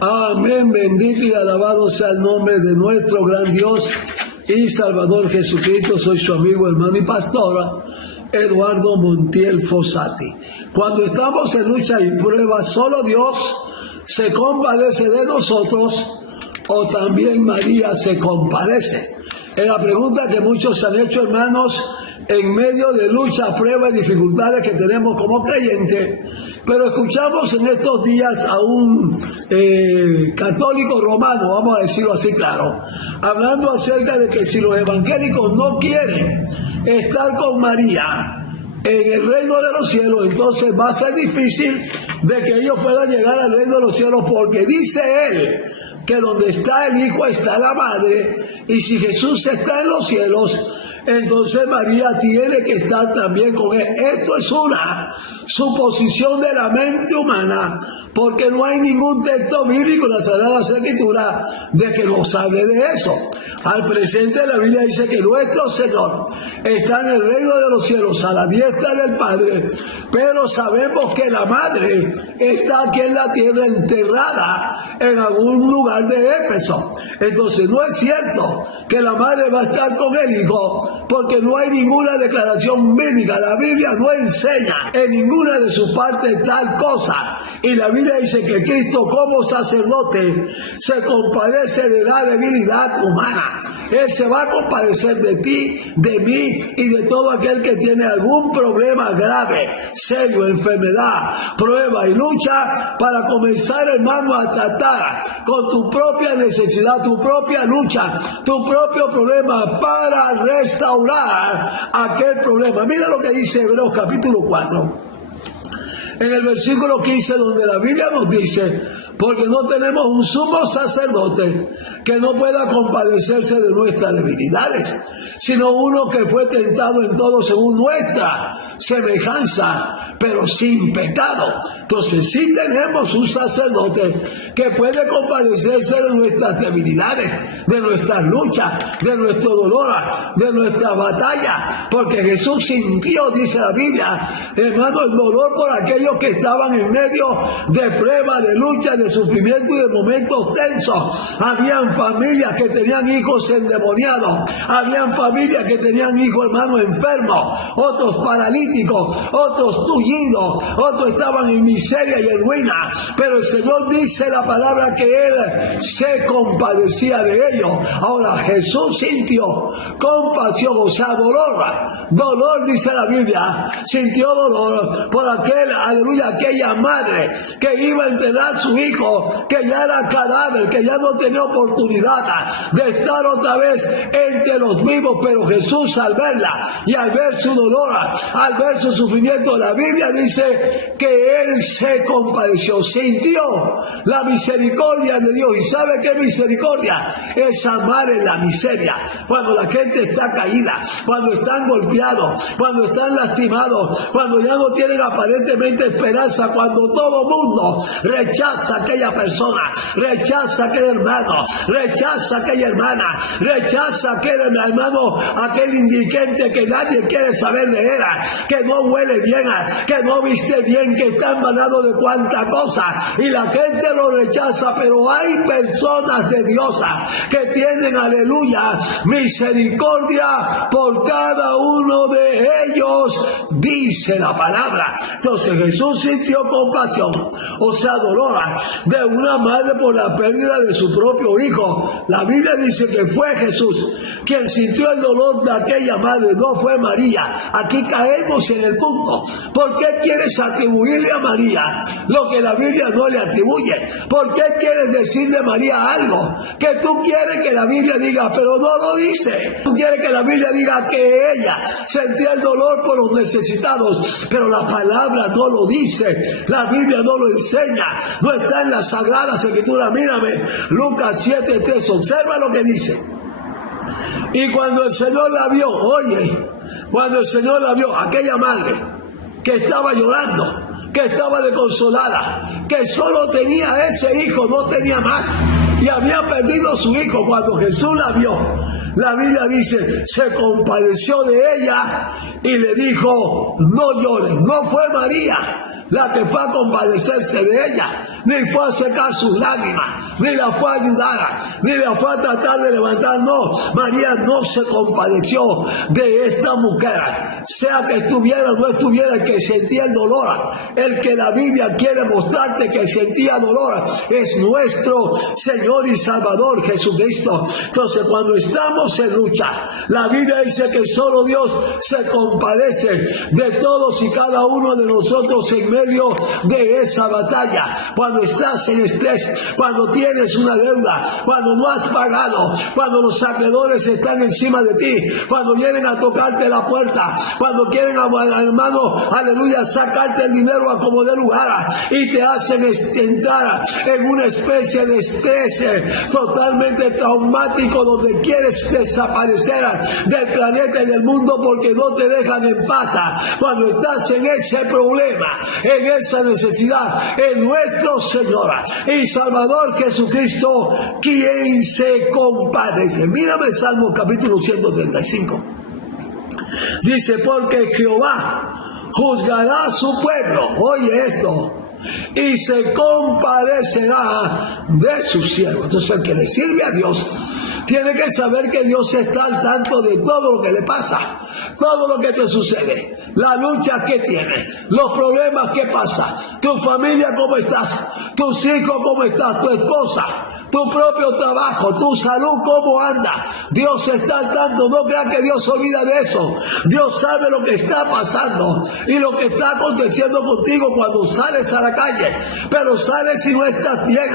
Amén, bendito y alabado sea el nombre de nuestro gran Dios y Salvador Jesucristo. Soy su amigo, hermano y pastor Eduardo Montiel Fossati. Cuando estamos en lucha y prueba, solo Dios se compadece de nosotros, o también María se compadece. Es la pregunta que muchos han hecho, hermanos, en medio de lucha, pruebas y dificultades que tenemos como creyentes. Pero escuchamos en estos días a un católico romano, vamos a decirlo así claro, hablando acerca de que si los evangélicos no quieren estar con María en el reino de los cielos, entonces va a ser difícil de que ellos puedan llegar al reino de los cielos, porque dice él que donde está el Hijo está la Madre, y si Jesús está en los cielos, entonces María tiene que estar también con él. Esto es una suposición de la mente humana, porque no hay ningún texto bíblico en la Sagrada Escritura de que nos hable de eso. Al presente la Biblia dice que nuestro Señor está en el reino de los cielos a la diestra del Padre, pero sabemos que la Madre está aquí en la tierra enterrada en algún lugar de Éfeso. Entonces no es cierto que la Madre va a estar con el Hijo, porque no hay ninguna declaración bíblica. La Biblia no enseña en ninguna de sus partes tal cosa. Y la Biblia dice que Cristo como sacerdote se compadece de la debilidad humana. Él se va a compadecer de ti, de mí y de todo aquel que tiene algún problema grave, serio, enfermedad, prueba y lucha, para comenzar, hermano, a tratar con tu propia necesidad, tu propia lucha, tu propio problema, para restaurar aquel problema. Mira lo que dice Hebreos capítulo 4, en el versículo 15, donde la Biblia nos dice: porque no tenemos un sumo sacerdote que no pueda compadecerse de nuestras debilidades, sino uno que fue tentado en todo según nuestra semejanza, pero sin pecado. Entonces sí tenemos un sacerdote que puede compadecerse de nuestras debilidades, de nuestras luchas, de nuestro dolor, de nuestra batalla, porque Jesús sintió, dice la Biblia, hermano, el dolor por aquellos que estaban en medio de prueba, de lucha, de sufrimiento y de momentos tensos. Habían familias que tenían hijos endemoniados, habían familias que tenían hijos, hermanos, enfermos, otros paralíticos, otros tullidos, otros estaban en miseria y en ruina, pero el Señor dice la palabra que Él se compadecía de ellos. Ahora Jesús sintió compasión, o sea, dolor, dice la Biblia, sintió dolor por aquella madre que iba a enterrar a su hijo, que ya era cadáver, que ya no tenía oportunidad de estar otra vez entre los vivos. Pero Jesús, al verla y al ver su dolor, al ver su sufrimiento, la Biblia dice que Él se compadeció, sintió la misericordia de Dios. ¿Y sabe qué misericordia? Es amar en la miseria, cuando la gente está caída, cuando están golpeados, cuando están lastimados, cuando ya no tienen aparentemente esperanza, cuando todo mundo rechaza a aquella persona, rechaza a aquel hermano, rechaza a aquella hermana, rechaza a aquel hermano, aquel indigente que nadie quiere saber de él, que no huele bien, que no viste bien, que está embalado de cuanta cosa, y la gente lo rechaza. Pero hay personas de Dios que tienen, aleluya, misericordia por cada uno de ellos, dice la palabra. Entonces Jesús sintió compasión, o sea, dolor, de una madre por la pérdida de su propio hijo. La Biblia dice que fue Jesús quien sintió el dolor de aquella madre, no fue María. Aquí caemos en el punto. ¿Por qué quieres atribuirle a María lo que la Biblia no le atribuye? ¿Por qué quieres decirle a María algo que tú quieres que la Biblia diga, pero no lo dice? Tú quieres que la Biblia diga que ella sentía el dolor por los necesitados, pero la palabra no lo dice, la Biblia no lo enseña, no está en la Sagrada Escritura. Mírame, Lucas 7:3, observa lo que dice. Y cuando el Señor la vio, cuando el Señor la vio, aquella madre que estaba llorando, que estaba desconsolada, que solo tenía ese hijo, no tenía más, y había perdido su hijo, cuando Jesús la vio, la Biblia dice, se compadeció de ella y le dijo, no llores. No fue María la que fue a compadecerse de ella, ni fue a secar sus lágrimas, ni la fue a ayudar, ni la fue a tratar de levantar. No, María no se compadeció de esta mujer, sea que estuviera o no estuviera, el que sentía el dolor, el que la Biblia quiere mostrarte que sentía dolor, es nuestro Señor y Salvador Jesucristo. Entonces, cuando estamos en lucha, la Biblia dice que solo Dios se compadece de todos y cada uno de nosotros en medio de esa batalla. Cuando estás en estrés, cuando tienes una deuda, cuando no has pagado, cuando los acreedores están encima de ti, cuando vienen a tocarte la puerta, cuando quieren, hermano, aleluya, sacarte el dinero a como de lugar y te hacen entrar en una especie de estrés totalmente traumático, donde quieres desaparecer del planeta y del mundo porque no te dejan en paz. Cuando estás en ese problema, en esa necesidad, en nuestro Señor y Salvador Jesucristo, quien se compadece. Mírame Salmo capítulo 135. Dice, porque Jehová juzgará a su pueblo, oye esto, y se compadecerá de sus siervos. Entonces, el que le sirve a Dios tiene que saber que Dios está al tanto de todo lo que le pasa, todo lo que te sucede, la lucha que tienes, los problemas que pasa, tu familia cómo estás, tus hijos cómo estás, tu esposa, tu propio trabajo, tu salud cómo anda. Dios está al tanto. No creas que Dios se olvida de eso. Dios sabe lo que está pasando y lo que está aconteciendo contigo cuando sales a la calle. Pero sales y no estás bien,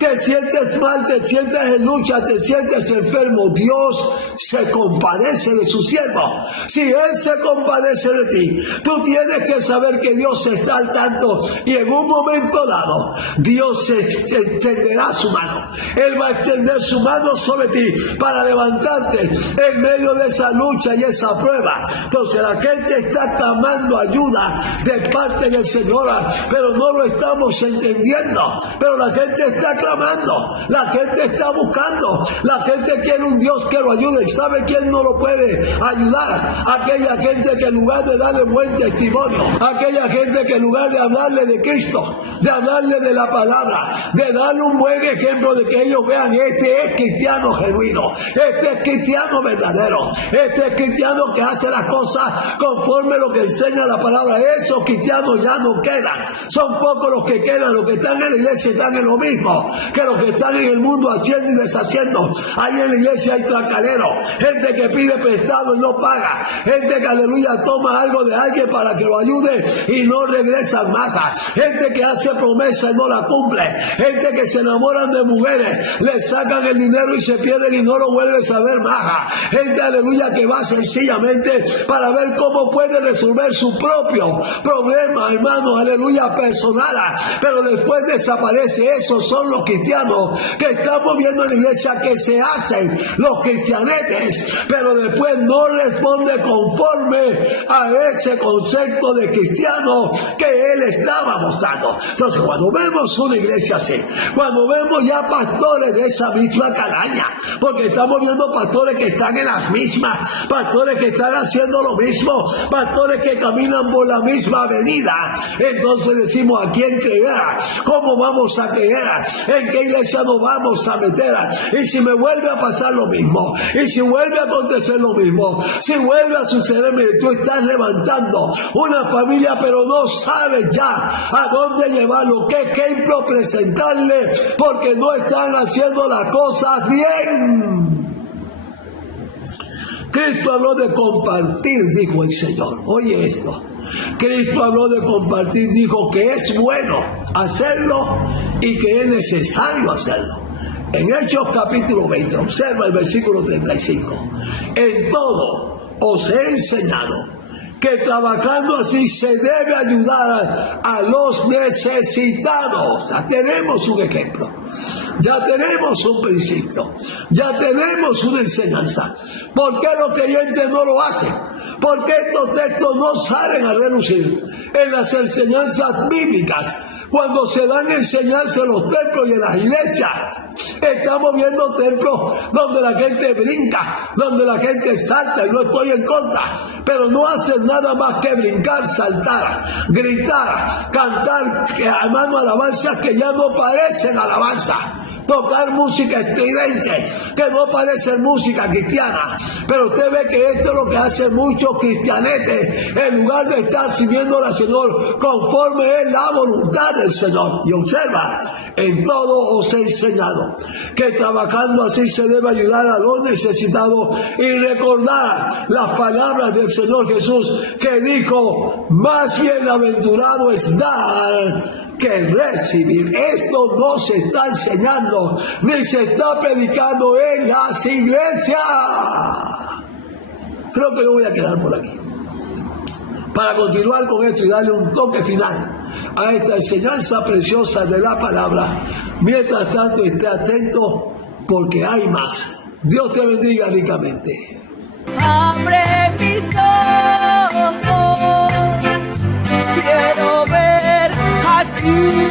te sientes mal, te sientes en lucha, te sientes enfermo. Dios se compadece de su siervo. Si Él se compadece de ti, tú tienes que saber que Dios está al tanto y en un momento dado Dios extenderá su mano. Él va a extender su mano sobre ti para levantarte en medio de esa lucha y esa prueba. Entonces la gente está clamando ayuda de parte del Señor, pero no lo estamos entendiendo. Pero la gente está clamando, la gente está buscando, la gente quiere un Dios que lo ayude. ¿Y sabe quién no lo puede ayudar? Aquella gente que en lugar de darle buen testimonio, aquella gente que en lugar de hablarle de Cristo, de hablarle de la palabra, de darle un buen ejemplo de que ellos vean, este es cristiano genuino, este es cristiano verdadero, este es cristiano que hace las cosas conforme lo que enseña la palabra. Esos cristianos ya no quedan, son pocos los que quedan. Los que están en la iglesia están en lo mismo que los que están en el mundo haciendo y deshaciendo. Ahí en la iglesia hay tracaleros, gente que pide prestado y no paga, gente que aleluya toma algo de alguien para que lo ayude y no regresan más, gente que hace promesa y no la cumple, gente que se enamoran de mujeres, le sacan el dinero y se pierden y no lo vuelves a ver más, gente aleluya que va sencillamente para ver cómo puede resolver su propio problema, hermano, aleluya, personal, pero después desaparece. Esos son los cristianos que estamos viendo en la iglesia, que se hacen los cristianetes, pero después no responde conforme a ese concepto de cristiano que él estaba mostrando. Entonces, cuando vemos una iglesia así, cuando vemos ya pastores de esa misma calaña, porque estamos viendo pastores que están en las mismas, pastores que están haciendo lo mismo, pastores que caminan por la misma avenida, entonces decimos, ¿a quién creer? ¿Cómo vamos a creer? ¿En qué iglesia nos vamos a meter? Y si me vuelve a pasar lo mismo, y si vuelve a acontecer lo mismo, si vuelve a sucederme, tú estás levantando una familia, pero no sabes ya a dónde llevarlo, qué ejemplo presentarle, porque no están haciendo las cosas bien. Cristo habló de compartir, dijo el Señor. Oye esto. Cristo habló de compartir, dijo que es bueno hacerlo y que es necesario hacerlo. En Hechos capítulo 20, observa el versículo 35. En todo os he enseñado que trabajando así se debe ayudar a los necesitados. Ya tenemos un ejemplo, ya tenemos un principio, ya tenemos una enseñanza. ¿Por qué los creyentes no lo hacen? ¿Por qué estos textos no salen a relucir en las enseñanzas bíblicas Cuando se dan a enseñarse en los templos y en las iglesias, estamos viendo templos donde la gente brinca, donde la gente salta, y no estoy en contra, pero no hacen nada más que brincar, saltar, gritar, cantar, hermano, alabanzas que ya no parecen alabanza. Tocar música estridente, que no parece música cristiana. Pero usted ve que esto es lo que hacen muchos cristianetes, en lugar de estar sirviendo al Señor conforme es la voluntad del Señor. Y observa, en todo os he enseñado que trabajando así se debe ayudar a los necesitados y recordar las palabras del Señor Jesús, que dijo: más bienaventurado es dar que recibir. Esto no se está enseñando ni se está predicando en las iglesias. Creo que yo voy a quedar por aquí para continuar con esto y darle un toque final a esta enseñanza preciosa de la palabra. Mientras tanto, esté atento porque hay más. Dios te bendiga ricamente. Abre mis ojos, quiero ver a ti.